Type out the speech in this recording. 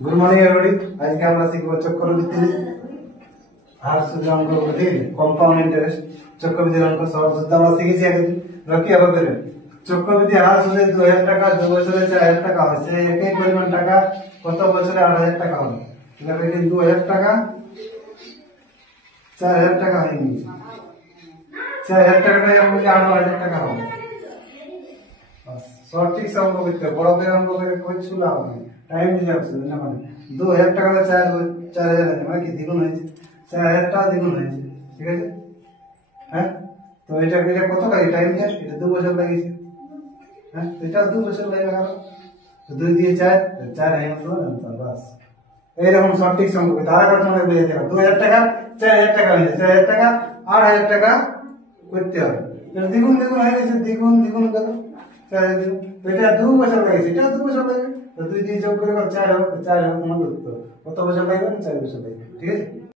Good morning everybody. आज के আমরা শিখব চক্রবৃদ্ধি হার সুদের অঙ্ক ঠিক আছে, কম্পাউন্ড ইন্টারেস্ট চক্রবৃদ্ধির অঙ্ক সহজ সুদ আমরা শিখেছি আগে। রকি আবার ধরেন চক্রবৃদ্ধি হার সুদে 2000 টাকা 2 বছরে 4000 টাকা হয়, সেই একই পরিমাণ টাকা কত বছরে 8000 টাকা হবে। তাহলে এই 2000 টাকা 4000 টাকা হয়ে গেছে, 4000 টাকাটা আমরা 8000 টাকা হবে। সঠিক অঙ্ক করতে বড়দের অঙ্ক করে কিছু লাভ নেই, টাইম দিয়ে যাচ্ছে না। মানে 2000 টাকাটা 4000 মানে কি দ্বিগুণ হয়েছে, 4000 টাকা দ্বিগুণ হয়েছে, ঠিক আছে। হ্যাঁ, তো এটা কত লাগে টাইমটা, এটা 2 বছর লাগিয়েছে। হ্যাঁ, এটা 2 বছর লাগে লাগালো, তো 2 দিয়ে 4 4 হয়ে গেল না, বাস। এইরকম সঠিক অঙ্ক তারা কথা মনে বুঝে যাবে। 2000 টাকা 4000 টাকা হয়েছে, 4000 টাকা 8000 টাকা করতে হবে। দ্বিগুণ দ্বিগুণ হয়ে গেছে, দ্বিগুণ দ্বিগুণ কত 4000 দ্বিগুণ, তো এটা 2 বছর লাগেছে, এটা 2 বছর লাগে। তো 2 দিয়ে যোগ করে 4 হবে, 4 হবে তোমার উত্তর। কত বছর লাগবে? 4 বছর লাগবে, ঠিক আছে।